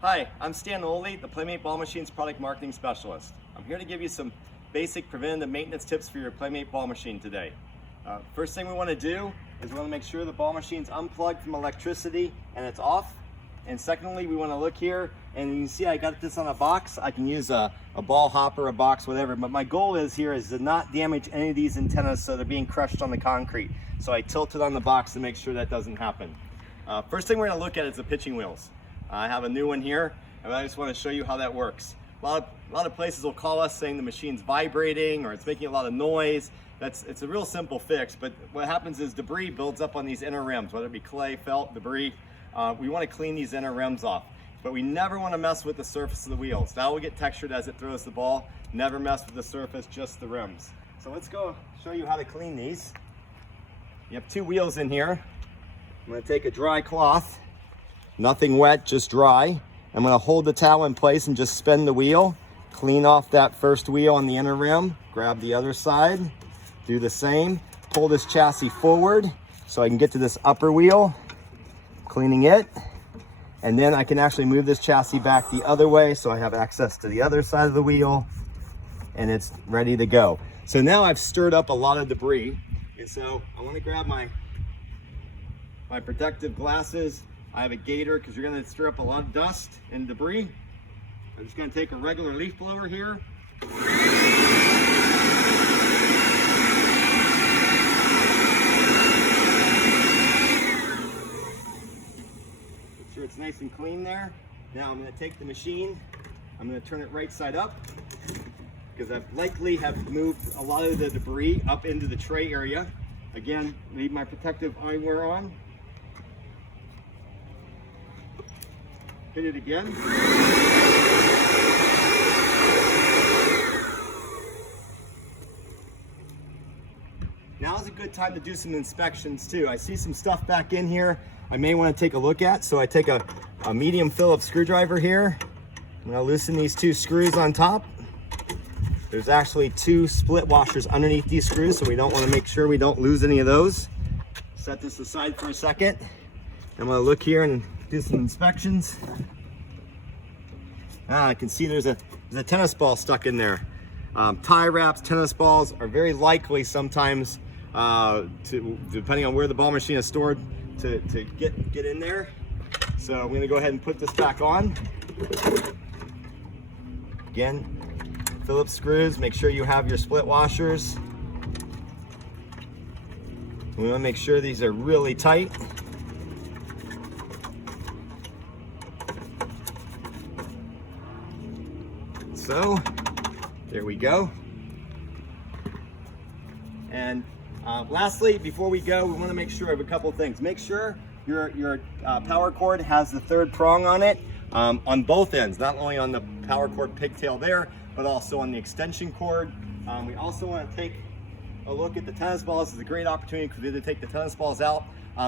Hi, I'm Stan Oley, the Playmate Ball Machine's product marketing specialist. I'm here to give you some basic preventative maintenance tips for your Playmate Ball Machine today. First thing we want to do is we want to make sure the ball machine's unplugged from electricity and it's off. And secondly, we want to look here, and you can see I got this on a box. I can use a ball hopper, a box, whatever, but my goal is to not damage any of these antennas so they're being crushed on the concrete. So I tilt it on the box to make sure that doesn't happen. First thing we're going to look at is the pitching wheels. I have a new one here, and I just want to show you how that works. A lot of places will call us saying the machine's vibrating or it's making a lot of noise. It's a real simple fix, but what happens is debris builds up on these inner rims, whether it be clay, felt, debris. We want to clean these inner rims off, but we never want to mess with the surface of the wheels. That will get textured as it throws the ball. Never mess with the surface, just the rims. So let's go show you how to clean these. You have two wheels in here. I'm going to take a dry cloth, nothing wet, just dry. I'm going to hold the towel in place and just spin the wheel. Clean off that first wheel on the inner rim. Grab the other side. Do the same. Pull this chassis forward so I can get to this upper wheel. Cleaning it. And then I can actually move this chassis back the other way so I have access to the other side of the wheel. And it's ready to go. So now I've stirred up a lot of debris. And so I want to grab my protective glasses. I have a gator because you're going to stir up a lot of dust and debris. I'm just going to take a regular leaf blower here. Make sure it's nice and clean there. Now I'm going to take the machine. I'm going to turn it right side up because I likely have moved a lot of the debris up into the tray area. Again, leave my protective eyewear on. Hit it again. Now's a good time to do some inspections too. I see some stuff back in here I may want to take a look at. So I take a medium Phillips screwdriver here. I'm going to loosen these two screws on top. There's actually two split washers underneath these screws, so we don't want to make sure we don't lose any of those. Set this aside for a second. I'm going to look here and do some inspections. I can see there's a tennis ball stuck in there. Tie wraps, tennis balls are very likely sometimes, depending on where the ball machine is stored, to get in there. So I'm going to go ahead and put this back on. Again, Phillips screws, make sure you have your split washers. We want to make sure these are really tight. So, there we go. And lastly, before we go, we want to make sure of a couple things. Make sure your power cord has the third prong on it on both ends, not only on the power cord pigtail there, but also on the extension cord. We also want to take a look at the tennis balls. It's a great opportunity to take the tennis balls out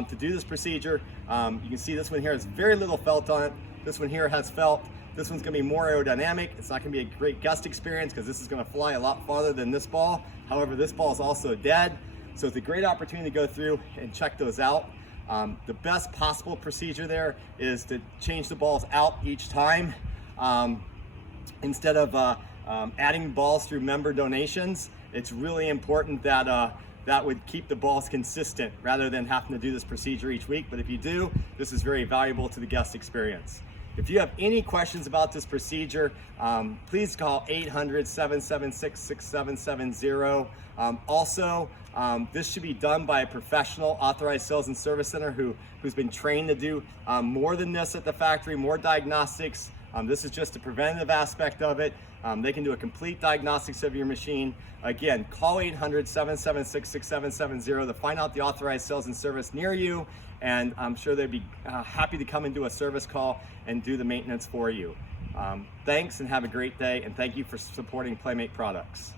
to do this procedure. You can see this one here has very little felt on it. This one here has felt. This one's going to be more aerodynamic. It's not going to be a great gust experience because this is going to fly a lot farther than this ball. However, this ball is also dead. So it's a great opportunity to go through and check those out. The best possible procedure there is to change the balls out each time. Instead of adding balls through member donations, it's really important that that would keep the balls consistent rather than having to do this procedure each week. But if you do, this is very valuable to the guest experience. If you have any questions about this procedure, please call 800-776-6770. Also, this should be done by a professional authorized sales and service center who's been trained to do more than this at the factory, more diagnostics. This is just a preventative aspect of it. They can do a complete diagnostics of your machine. Again, call 800-776-6770 to find out the authorized sales and service near you, and I'm sure they'd be happy to come and do a service call and do the maintenance for you. Thanks and have a great day, and thank you for supporting Playmate products.